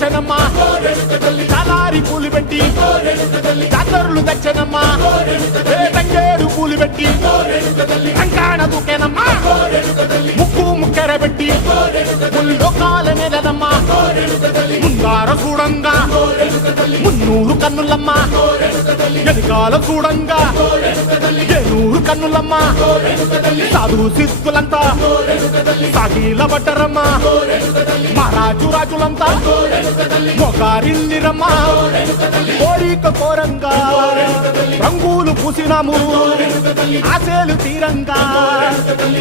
వచ్చనమ్మా చాలారి పూలు పెట్టి జాతరులు తెచ్చనమ్మా తంగేడు పూలు పెట్టి కంకాణ దూకేనమ్మా ముక్కు ముక్కెర పెట్టి ముల్లోకాల నెలనమ్మా ముందార చూడంగా మున్నూరు కన్నులమ్మా ఎనకాల చూడంగా ఏనూరు కన్నులమ్మా సాధు సిద్ధులంతా సాగిల పడ్డరమ్మా మహారాజు రాజులంతా మొగారిల్లిరమ్మా కోరిక కోరంగా రంగులు పూసినాము ఆశలు తీరంగా